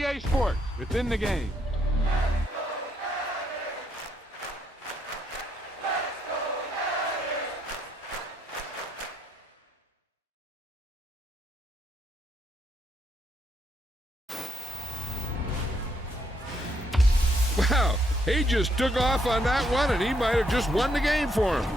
EA Sports. It's in the game. Wow, he just took off on that one, and he might have just won the game for him.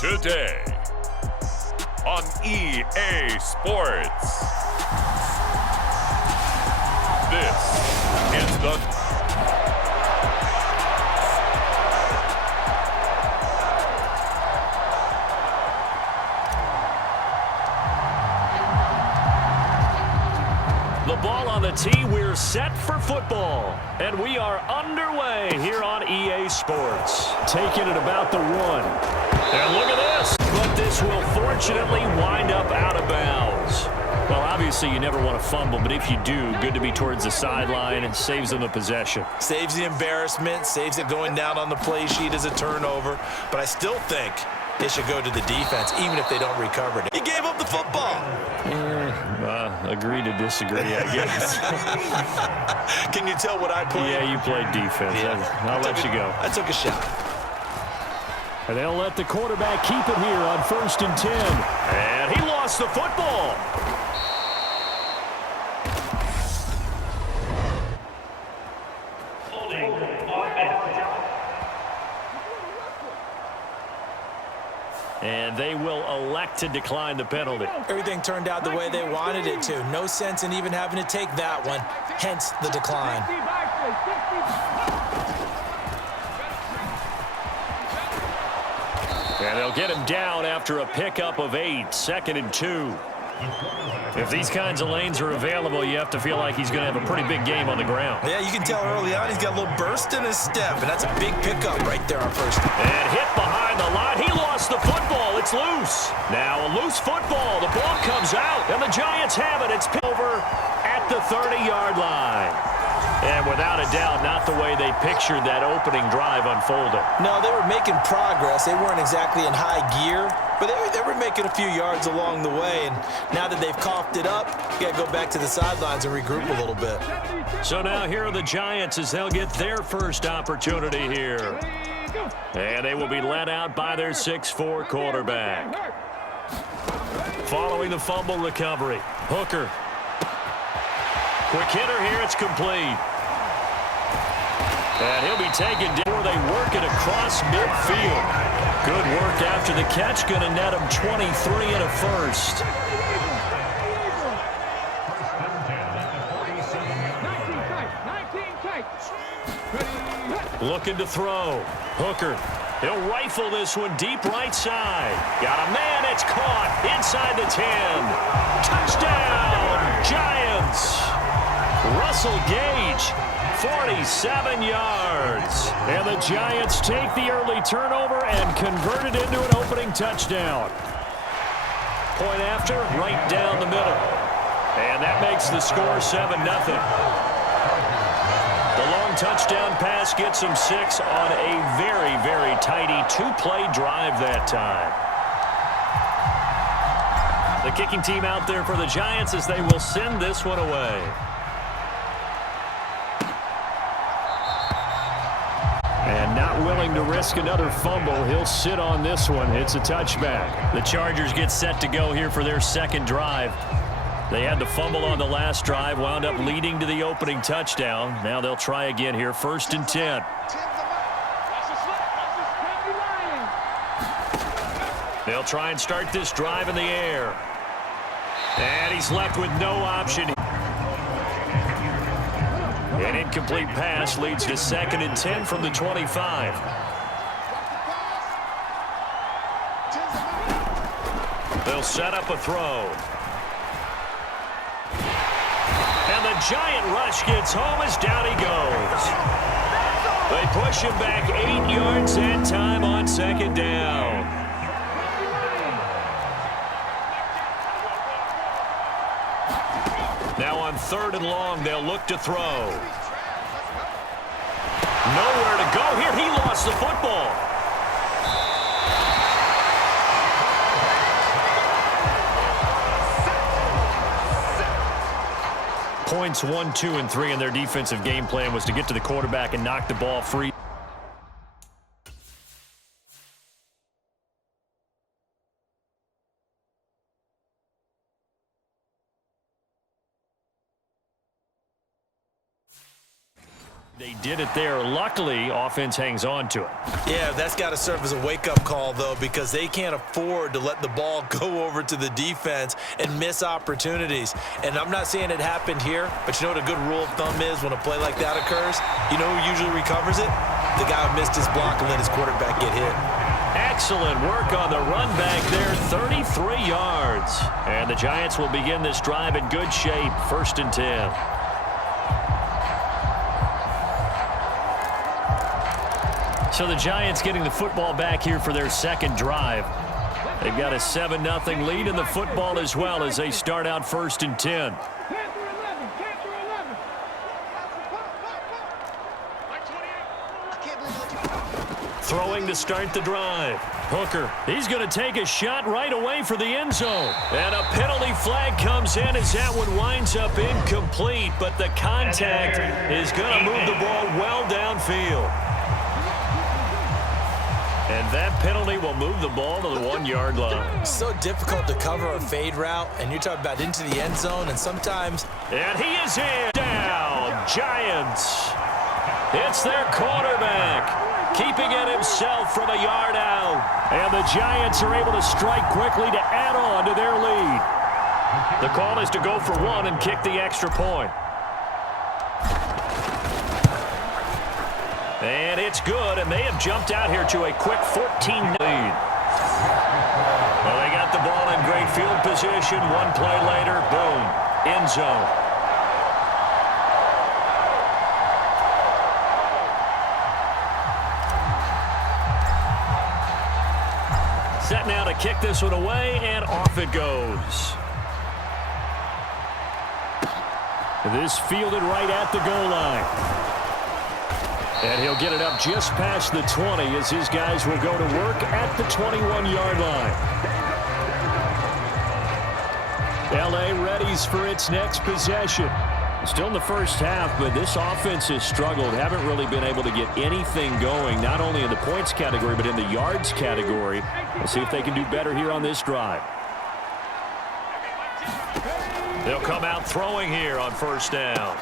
Today on EA Sports. This is the ball on the tee. We're set for football, and we are underway here on EA Sports. Taking it about the 1. And look at this. But this will fortunately wind up out of bounds. Well, obviously you never want to fumble, but if you do, good to be towards the sideline. It saves them a possession. Saves the embarrassment, saves it going down on the play sheet as a turnover. But I still think it should go to the defense, even if they don't recover it. He gave up the football. Agree to disagree, I guess. Can you tell what I played? Yeah, you played defense. Yeah. I'll let you go. I took a shot. And they'll let the quarterback keep it here on 1st and 10. And he lost the football. And they will elect to decline the penalty. Everything turned out the way they wanted it to. No sense in even having to take that one, hence the decline. And they'll get him down after a pickup of 8, 2nd and 2. If these kinds of lanes are available, you have to feel like he's going to have a pretty big game on the ground. Yeah, you can tell early on he's got a little burst in his step, and that's a big pickup right there on 1st. And hit behind the line. He lost the football. It's loose. Now a loose football. The ball comes out, and the Giants have it. It's picked over at the 30-yard line. And without a doubt, not the way they pictured that opening drive unfolding. No, they were making progress. They weren't exactly in high gear, but they were making a few yards along the way. And now that they've coughed it up, you got to go back to the sidelines and regroup a little bit. So now here are the Giants as they'll get their first opportunity here. And they will be led out by their 6'4" quarterback. Following the fumble recovery, Hooker. Quick hitter here, it's complete. And he'll be taken down. They work it across midfield. Good work after the catch. Going to net him 23 and a first. Looking to throw. Hooker. He'll rifle this one deep right side. Got a man. It's caught inside the 10. Touchdown, Giants. Russell Gage, 47 yards. And the Giants take the early turnover and convert it into an opening touchdown. Point after, right down the middle. And that makes the score 7-0. The long touchdown pass gets them 6 on a very, very tidy two-play drive that time. The kicking team out there for the Giants as they will send this one away. And not willing to risk another fumble, he'll sit on this one. It's a touchback. The Chargers get set to go here for their second drive. They had the fumble on the last drive, wound up leading to the opening touchdown. Now they'll try again here, 1st and 10. They'll try and start this drive in the air. And he's left with no option. An incomplete pass leads to 2nd and 10 from the 25. They'll set up a throw. And the giant rush gets home as down he goes. They push him back 8 yards that time on 2nd down. Now on 3rd and long, they'll look to throw. Nowhere to go here. He lost the football. Points 1, 2, and 3 in their defensive game plan was to get to the quarterback and knock the ball free. They did it there. Luckily, offense hangs on to it. Yeah, that's got to serve as a wake-up call, though, because they can't afford to let the ball go over to the defense and miss opportunities. And I'm not saying it happened here, but you know what a good rule of thumb is when a play like that occurs? You know who usually recovers it? The guy who missed his block and let his quarterback get hit. Excellent work on the run back there, 33 yards. And the Giants will begin this drive in good shape, 1st and 10. So the Giants getting the football back here for their second drive. They've got a 7-0 lead in the football as well as they start out 1st and 10. Throwing to start the drive. Hooker, he's going to take a shot right away for the end zone. And a penalty flag comes in as that one winds up incomplete, but the contact is going to move the ball well downfield. And that penalty will move the ball to the 1-yard line. It's so difficult to cover a fade route, and you're talking about into the end zone, and sometimes... And he is in. Down. Giants. It's their quarterback, keeping it himself from a yard out. And the Giants are able to strike quickly to add on to their lead. The call is to go for 1 and kick the extra point. And it's good, and they have jumped out here to a quick 14 lead. Well, they got the ball in great field position. One play later, boom, end zone. Set now to kick this one away, and off it goes. This fielded right at the goal line. And he'll get it up just past the 20 as his guys will go to work at the 21-yard line. L.A. readies for its next possession. Still in the first half, but this offense has struggled. Haven't really been able to get anything going, not only in the points category, but in the yards category. We'll see if they can do better here on this drive. They'll come out throwing here on first down.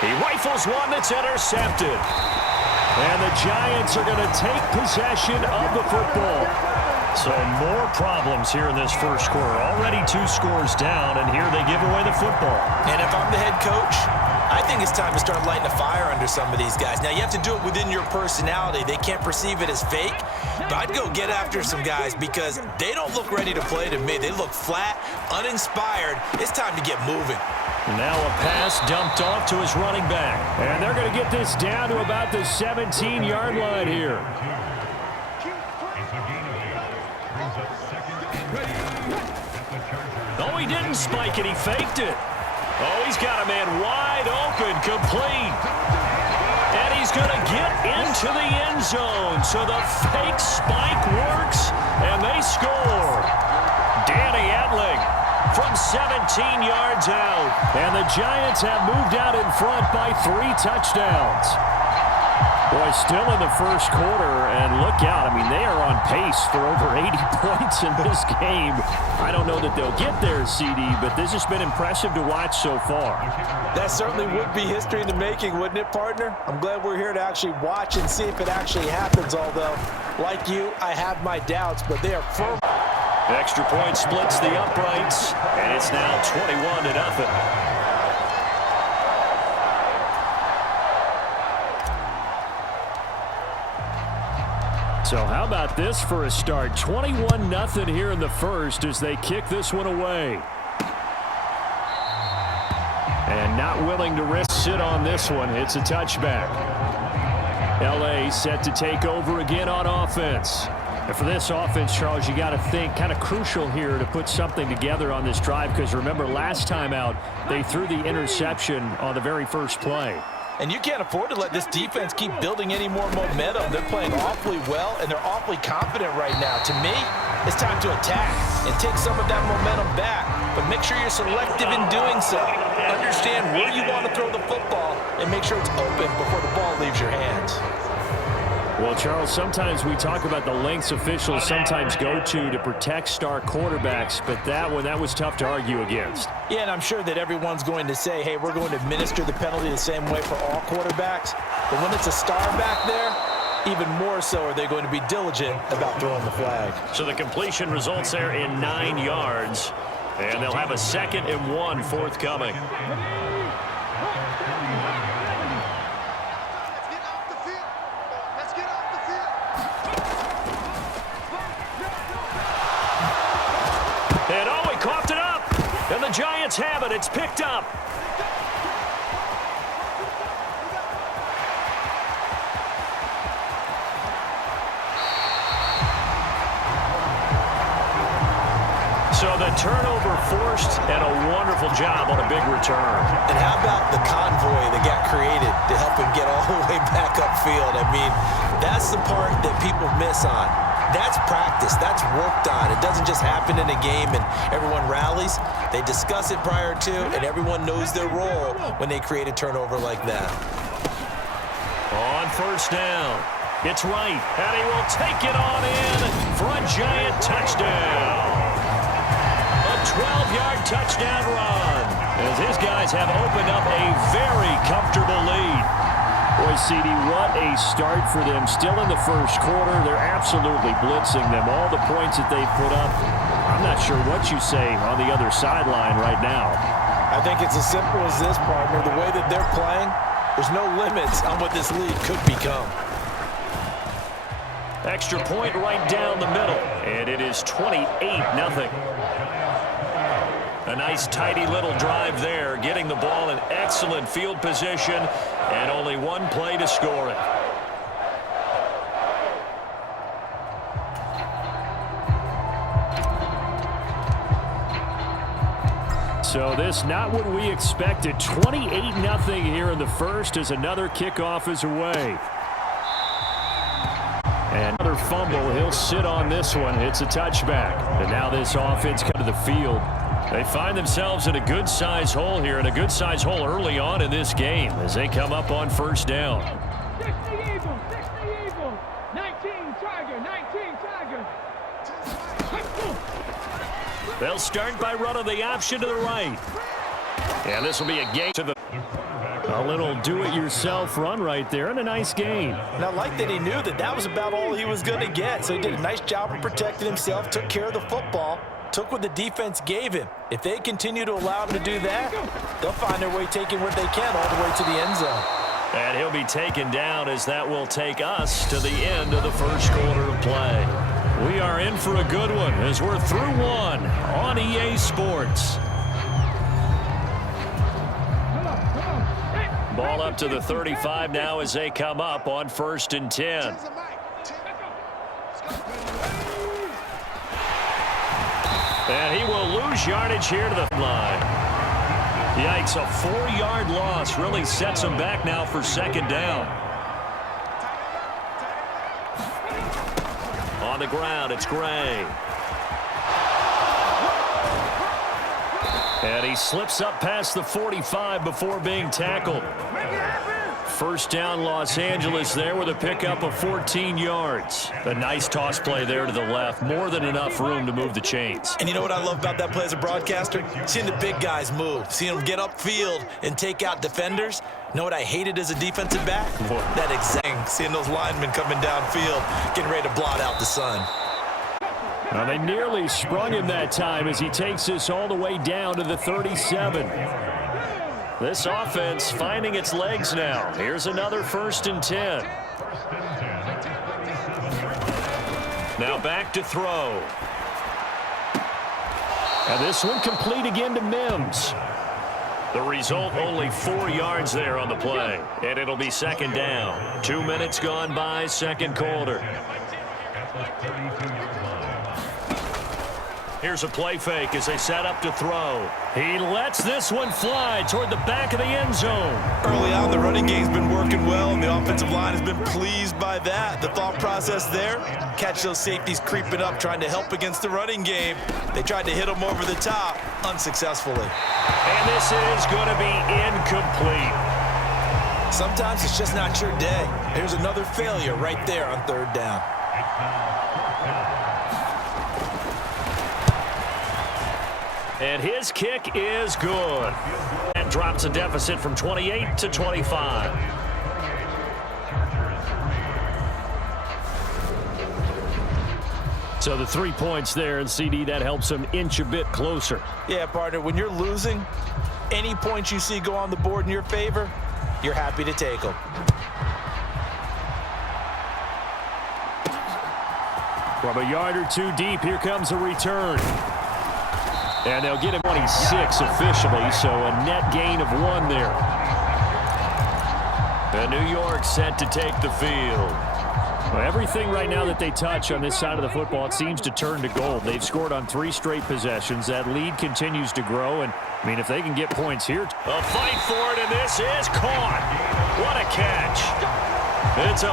He rifles one that's intercepted. And the Giants are going to take possession of the football. So more problems here in this first quarter. Already 2 scores down, and here they give away the football. And if I'm the head coach, I think it's time to start lighting a fire under some of these guys. Now, you have to do it within your personality. They can't perceive it as fake. But I'd go get after some guys because they don't look ready to play to me. They look flat, uninspired. It's time to get moving. Now a pass dumped off to his running back. And they're going to get this down to about the 17-yard line here. Oh, he didn't spike it. He faked it. Oh, he's got a man wide open, complete. And he's going to get into the end zone. So the fake spike works, and they score. Danny Etling from 17 yards out. And the Giants have moved out in front by 3 touchdowns. Boy, still in the first quarter, and look out. I mean, they are on pace for over 80 points in this game. I don't know that they'll get there, CD, but this has been impressive to watch so far. That certainly would be history in the making, wouldn't it, partner? I'm glad we're here to actually watch and see if it actually happens, although, like you, I have my doubts, but they are firm. Extra point splits the uprights, and it's now 21-0. So how about this for a start? 21-0 here in the first as they kick this one away. And not willing to risk sit on this one. It's a touchback. L.A. set to take over again on offense. And for this offense, Charles, you got to think kind of crucial here to put something together on this drive because remember last time out they threw the interception on the very first play. And you can't afford to let this defense keep building any more momentum. They're playing awfully well, and they're awfully confident right now. To me, it's time to attack and take some of that momentum back. But make sure you're selective in doing so. Understand where you want to throw the football and make sure it's open before the ball leaves your hands. Well, Charles, sometimes we talk about the lengths officials sometimes go to protect star quarterbacks, but that was tough to argue against. Yeah, and I'm sure that everyone's going to say, hey, we're going to administer the penalty the same way for all quarterbacks. But when it's a star back there, even more so are they going to be diligent about throwing the flag. So the completion results there in 9 yards, and they'll have a 2nd and 1 forthcoming. And oh, he coughed it up. And the Giants have it. It's picked up. So the turnover forced and a wonderful job on a big return. And how about the convoy that got created to help him get all the way back upfield? I mean, that's the part that people miss on. That's practice. That's worked on. It doesn't just happen in a game and everyone rallies. They discuss it prior to, and everyone knows their role when they create a turnover like that. On first down, it's right, and he will take it on in for a Giant touchdown. A 12-yard touchdown run as his guys have opened up a very comfortable lead. Boy, CD, what a start for them. Still in the first quarter, they're absolutely blitzing them. All the points that they've put up, I'm not sure what you say on the other sideline right now. I think it's as simple as this, partner. The way that they're playing, there's no limits on what this league could become. Extra point right down the middle, and it is 28-0. A nice, tidy little drive there, getting the ball in excellent field position, and only one play to score it. So this not what we expected. 28-0 here in the first as another kickoff is away. And another fumble. He'll sit on this one. It's a touchback. And now this offense comes to the field. They find themselves in a good-sized hole here, and a good-sized hole early on in this game as they come up on first down. 60 Eagles, 60 Eagles, 19 Tiger, 19 Tiger. They'll start by running the option to the right. And this will be a gain to the... A little do-it-yourself run right there, and a nice gain. And I like that he knew that that was about all he was going to get. So he did a nice job of protecting himself, took care of the football, took what the defense gave him. If they continue to allow him to do that, they'll find their way taking what they can all the way to the end zone. And he'll be taken down as that will take us to the end of the first quarter of play. We are in for a good one as we're through one on EA Sports. Ball up to the 35 now as they come up on 1st and 10. And he will lose yardage here to the line. Yikes, a 4-yard loss really sets him back now for second down. On the ground, it's Gray. And he slips up past the 45 before being tackled. First down, Los Angeles there with a pickup of 14 yards. A nice toss play there to the left. More than enough room to move the chains. And you know what I love about that play as a broadcaster? Seeing the big guys move. Seeing them get upfield and take out defenders. You know what I hated as a defensive back? That exact thing. Seeing those linemen coming downfield, getting ready to blot out the sun. Well, they nearly sprung him that time as he takes this all the way down to the 37. This offense finding its legs now. Here's another 1st and 10. Now back to throw. And this one complete again to Mims. The result, only 4 yards there on the play. And it'll be second down. 2 minutes gone by, second quarter. Here's a play fake as they set up to throw. He lets this one fly toward the back of the end zone. Early on, the running game's been working well, and the offensive line has been pleased by that. The thought process there, catch those safeties creeping up, trying to help against the running game. They tried to hit them over the top, unsuccessfully. And this is going to be incomplete. Sometimes it's just not your day. There's another failure right there on 3rd down. And his kick is good. That drops a deficit from 28 to 25. So the 3 points there, and CD, that helps him inch a bit closer. Yeah, partner, when you're losing, any points you see go on the board in your favor, you're happy to take them. From a yard or two deep, here comes a return. And they'll get him 26 officially, so a net gain of 1 there. And New York set to take the field. Well, everything right now that they touch on this side of the football, it seems to turn to gold. They've scored on 3 straight possessions. That lead continues to grow, and, I mean, if they can get points here. A fight for it, and this is caught. What a catch. It's a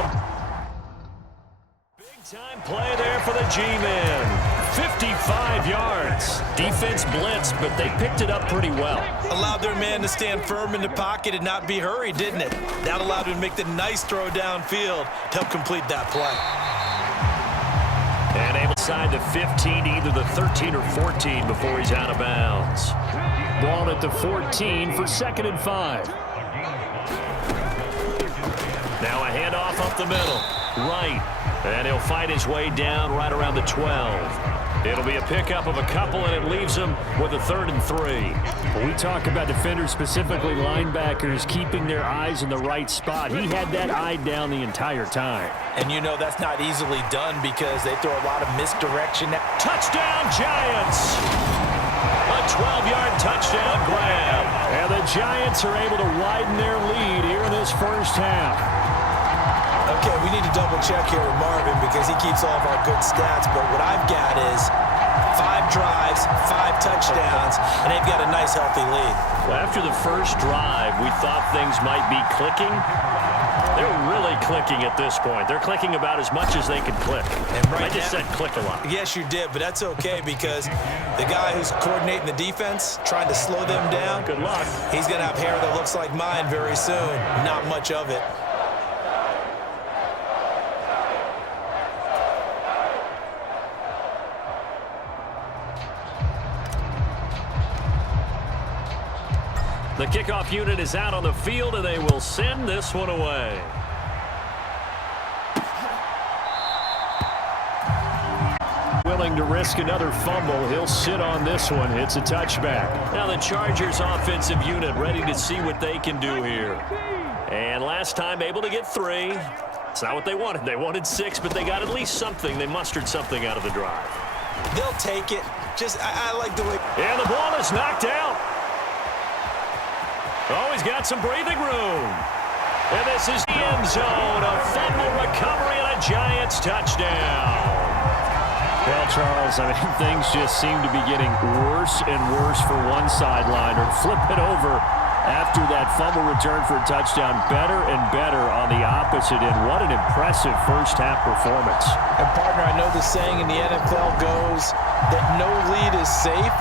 big-time play there for the G-Men. 55 yards. Defense blitzed, but they picked it up pretty well. Allowed their man to stand firm in the pocket and not be hurried, didn't it? That allowed him to make the nice throw downfield to help complete that play. And able to side the 15 to either the 13 or 14 before he's out of bounds. Ball at the 14 for 2nd and 5. Now a handoff up the middle. Right. And he'll fight his way down right around the 12. It'll be a pickup of a couple, and it leaves him with a 3rd and 3. When we talk about defenders, specifically linebackers, keeping their eyes in the right spot, he had that eye down the entire time. And you know that's not easily done because they throw a lot of misdirection. Touchdown, Giants! A 12-yard touchdown grab. And the Giants are able to widen their lead here in this first half. Okay, we need to double check here with Marvin because he keeps all of our good stats, but what I've got is 5 drives, 5 touchdowns, and they've got a nice, healthy lead. Well, after the first drive, we thought things might be clicking. They're really clicking at this point. They're clicking about as much as they can click. And right I just said click a lot. Yes, you did, but that's okay because the guy who's coordinating the defense, trying to slow them down, Good luck. he's going to have hair that looks like mine very soon. Not much of it. The kickoff unit is out on the field, and they will send this one away. Willing to risk another fumble. He'll sit on this one. It's a touchback. Now the Chargers offensive unit ready to see what they can do here. And last time able to get 3. It's not what they wanted. They wanted 6, but they got at least something. They mustered something out of the drive. They'll take it. I like the way. And the ball is knocked out. Oh, he's got some breathing room. And this is the end zone. A fumble recovery and a Giants touchdown. Well, Charles, I mean, things just seem to be getting worse and worse for one sideline. Or flip it over after that fumble return for a touchdown. Better and better on the opposite end. What an impressive first-half performance. And, partner, I know the saying in the NFL goes that no lead is safe.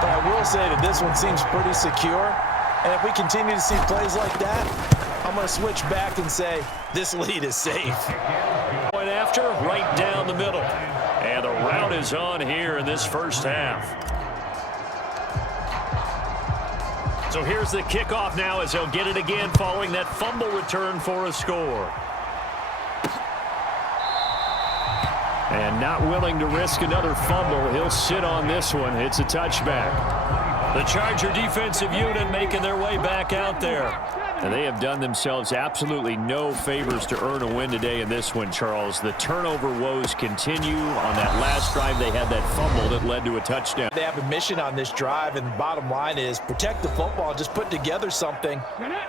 But I will say that this one seems pretty secure. And if we continue to see plays like that, I'm going to switch back and say this lead is safe. Point after, right down the middle. And the route is on here in this first half. So here's the kickoff now as they'll get it again following that fumble return for a score. And not willing to risk another fumble. He'll sit on this one. It's a touchback. The Charger defensive unit making their way back out there. And they have done themselves absolutely no favors to earn a win today in this one, Charles. The turnover woes continue. On that last drive, they had that fumble that led to a touchdown. They have a mission on this drive, and the bottom line is protect the football. Just put together something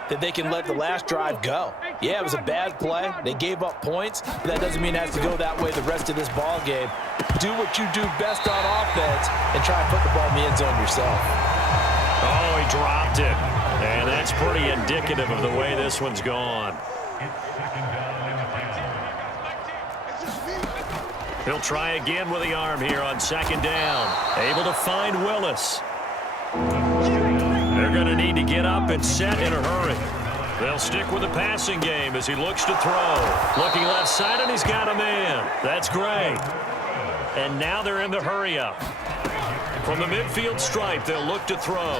that they can let the last drive go. Yeah, it was a bad play. They gave up points, but that doesn't mean it has to go that way the rest of this ball game. Do what you do best on offense and try and put the ball in the end zone yourself. Oh, he dropped it. And that's pretty indicative of the way this one's gone. He'll try again with the arm here on second down. Able to find Willis. They're going to need to get up and set in a hurry. They'll stick with the passing game as he looks to throw. Looking left side, and he's got a man. That's great. And now they're in the hurry-up. From the midfield stripe, they'll look to throw.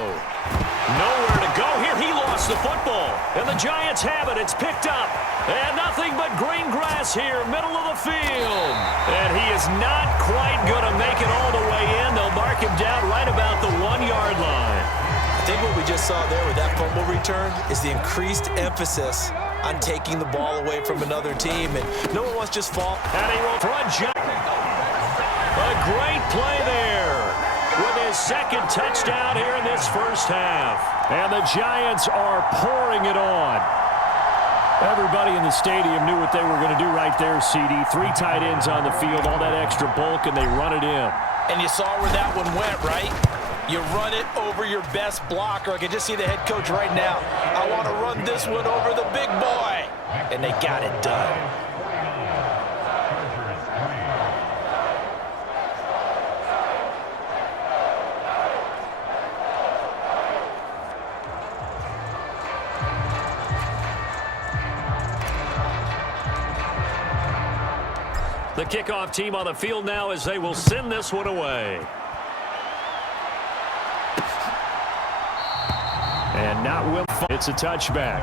Nowhere to go here. He lost the football. And the Giants have it. It's picked up. And nothing but green grass here, middle of the field. And he is not quite going to make it all the way in. They'll mark him down right about the 1-yard line. I think what we just saw there with that fumble return is the increased emphasis on taking the ball away from another team. And no one wants to just fall. And he will throw a great play there with his second touchdown here in this first half. And the Giants are pouring it on. Everybody in the stadium knew what they were going to do right there, CD. 3 tight ends on the field, all that extra bulk, and they run it in. And you saw where that one went, right? You run it over your best blocker. I can just see the head coach right now. I want to run this one over the big boy. And they got it done. The kickoff team on the field now as they will send this one away. And not will. It's a touchback.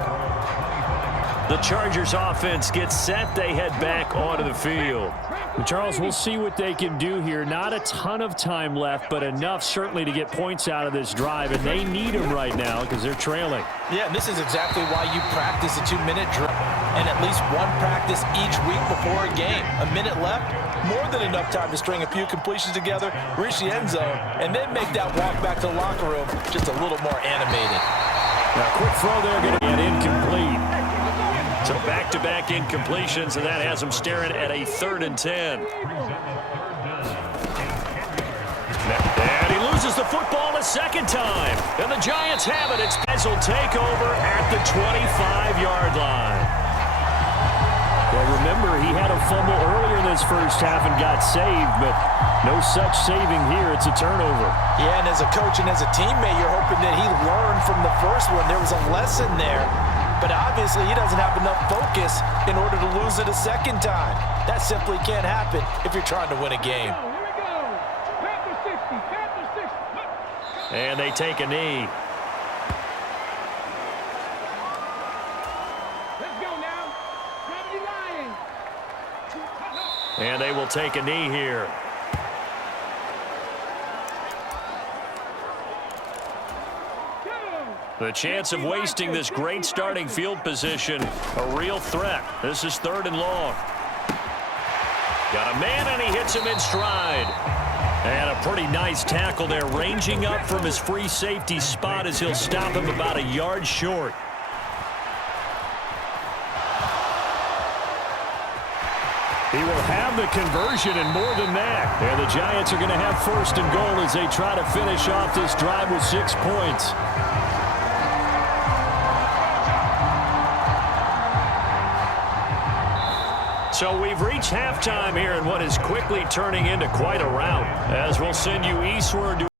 The Chargers offense gets set. They head back onto the field. Charles, we'll see what they can do here. Not a ton of time left, but enough certainly to get points out of this drive, and they need them right now because they're trailing. Yeah, and this is exactly why you practice a 2-minute drill and at least one practice each week before a game. A minute left, more than enough time to string a few completions together, reach the end zone, and then make that walk back to the locker room just a little more animated. Now, quick throw there, going to get incomplete. So back-to-back incompletions, and that has them staring at a 3rd and 10. football a second time. And the Giants have it. It's Pez will take over at the 25-yard line. Well, remember, he had a fumble earlier in this first half and got saved, but no such saving here. It's a turnover. Yeah, and as a coach and as a teammate, you're hoping that he learned from the first one. There was a lesson there, but obviously he doesn't have enough focus in order to lose it a second time. That simply can't happen if you're trying to win a game. Here we go. Panther 60, Panther 60. And they take a knee. Let's go now. Gravity Lions. And they will take a knee here. The chance of wasting this great starting field position, a real threat. This is 3rd and long. Got a man, and he hits him in stride. And a pretty nice tackle there, ranging up from his free safety spot as he'll stop him about a yard short. He will have the conversion and more than that. And the Giants are going to have 1st and goal as they try to finish off this drive with 6 points. So we've reached halftime here in what is quickly turning into quite a rout, as we'll send you eastward to